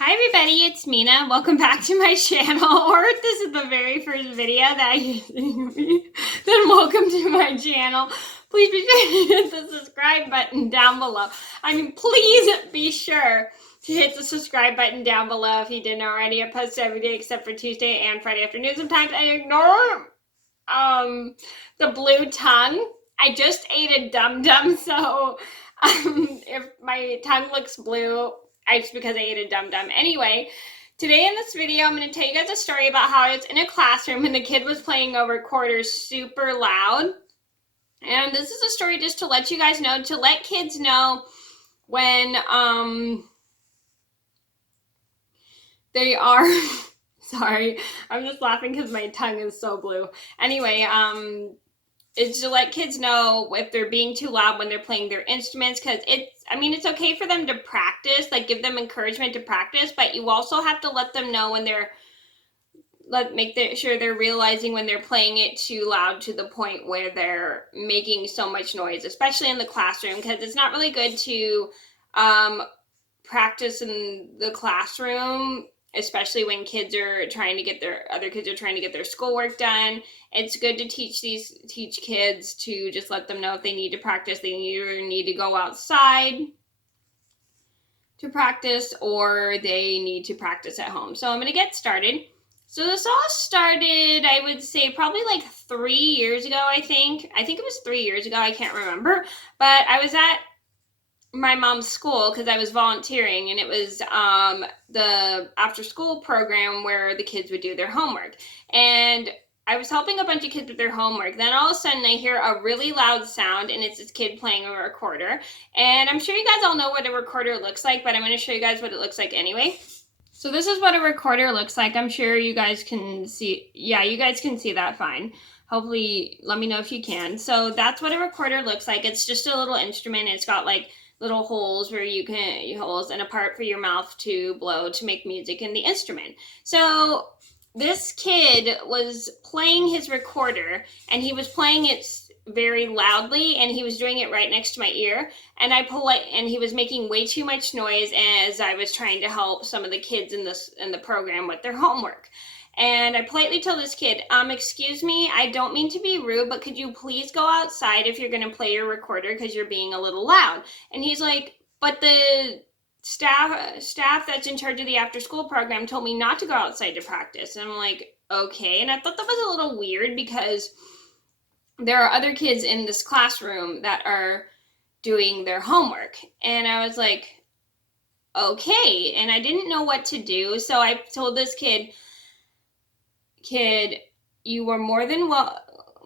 Hi everybody, it's Mena. Welcome back to my channel, or if this is the very first video that you're seeing me, then welcome to my channel. Please be sure to hit the subscribe button down below. Please be sure to hit the subscribe button down below if you didn't already. I post every day except for Tuesday and Friday afternoon. Sometimes I ignore the blue tongue. I just ate a dum-dum, so if my tongue looks blue, it's because I ate a dum-dum. Anyway, today in this video, I'm going to tell you guys a story about how I was in a classroom and the kid was playing a recorder super loud. And this is a story just to let you guys know, to let kids know when they are... Sorry, I'm just laughing because my tongue is so blue. Anyway, is to let kids know if they're being too loud when they're playing their instruments, because it's okay for them to practice, like give them encouragement to practice, but you also have to let them know when make sure they're realizing when they're playing it too loud to the point where they're making so much noise, especially in the classroom, because it's not really good to practice in the classroom, especially when other kids are trying to get their schoolwork done. It's good to teach kids to just let them know if they need to practice, they either need to go outside to practice or they need to practice at home. So I'm going to get started. So this all started, I would say, probably like 3 years ago, I think. I think it was 3 years ago, I can't remember. But I was at my mom's school because I was volunteering, and it was the after school program where the kids would do their homework, and I was helping a bunch of kids with their homework. Then all of a sudden I hear a really loud sound, and it's this kid playing a recorder. And I'm sure you guys all know what a recorder looks like, but I'm going to show you guys what it looks like anyway. So this is what a recorder looks like. I'm sure you guys can see. Yeah, you guys can see that fine. Hopefully, let me know if you can. So that's what a recorder looks like. It's just a little instrument. It's got like little holes where and a part for your mouth to blow to make music in the instrument. So this kid was playing his recorder, and he was playing it very loudly, and he was doing it right next to my ear, and he was making way too much noise as I was trying to help some of the kids in the program with their homework. And I politely told this kid, excuse me, I don't mean to be rude, but could you please go outside if you're going to play your recorder because you're being a little loud? And he's like, but the staff that's in charge of the after school program told me not to go outside to practice. And I'm like, okay. And I thought that was a little weird because there are other kids in this classroom that are doing their homework. And I was like, okay. And I didn't know what to do. So I told this kid, you are more than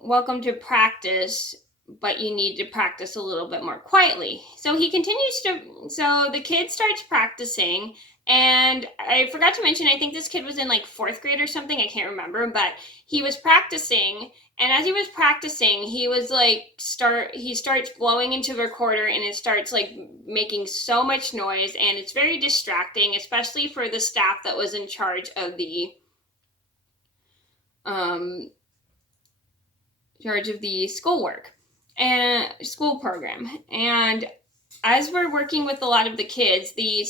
welcome to practice, but you need to practice a little bit more quietly. So the kid starts practicing, and I forgot to mention, I think this kid was in like 4th grade or something, I can't remember, but he was practicing, and as he was practicing, he was like, he starts blowing into the recorder, and it starts like making so much noise, and it's very distracting, especially for the staff that was in charge of the schoolwork and school program. And as we're working with a lot of the kids, the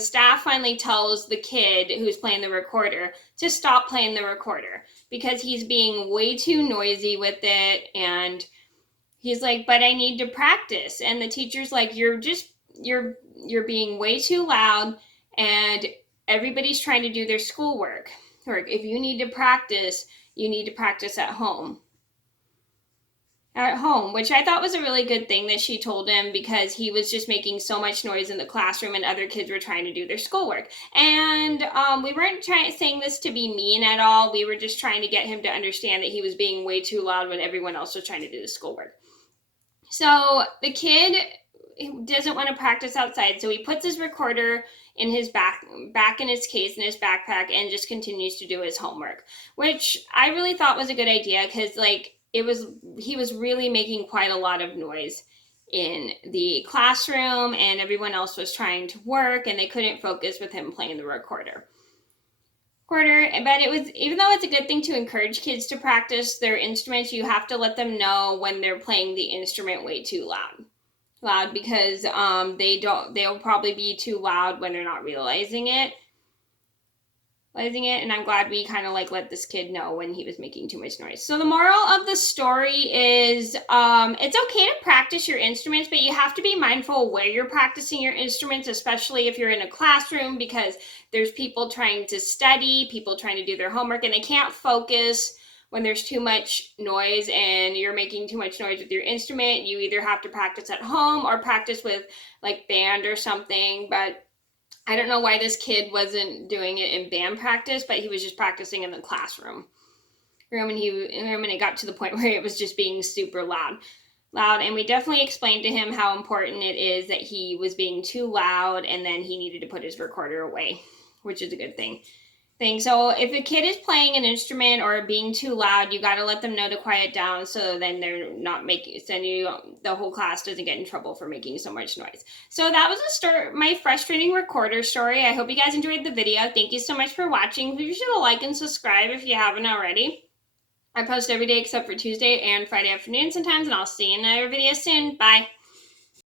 staff finally tells the kid who's playing the recorder to stop playing the recorder because he's being way too noisy with it. And he's like, but I need to practice. And the teacher's like, you're being way too loud, and everybody's trying to do their schoolwork. Or if you need to practice, you need to practice at home, which I thought was a really good thing that she told him, because he was just making so much noise in the classroom and other kids were trying to do their schoolwork. And we weren't saying this to be mean at all. We were just trying to get him to understand that he was being way too loud when everyone else was trying to do the schoolwork. So the kid doesn't want to practice outside, so he puts his recorder in his back in his case in his backpack and just continues to do his homework, which I really thought was a good idea, because he was really making quite a lot of noise in the classroom, and everyone else was trying to work and they couldn't focus with him playing the recorder. But even though it's a good thing to encourage kids to practice their instruments, you have to let them know when they're playing the instrument way too loud, because they'll probably be too loud when they're not realizing it. it, and I'm glad we kind of like let this kid know when he was making too much noise. So the moral of the story is it's okay to practice your instruments, but you have to be mindful where you're practicing your instruments, especially if you're in a classroom, because there's people trying to study, people trying to do their homework, and they can't focus when there's too much noise and you're making too much noise with your instrument. You either have to practice at home or practice with like band or something. But I don't know why this kid wasn't doing it in band practice, but he was just practicing in the classroom room, and it got to the point where it was just being super loud. And we definitely explained to him how important it is that he was being too loud, and then he needed to put his recorder away, which is a good thing. So if a kid is playing an instrument or being too loud, you got to let them know to quiet down, so then they're not making, the whole class doesn't get in trouble for making so much noise. So that was my frustrating recorder story. I hope you guys enjoyed the video. Thank you so much for watching. Please be sure to like and subscribe if you haven't already. I post every day except for Tuesday and Friday afternoon sometimes, and I'll see you in another video soon. Bye.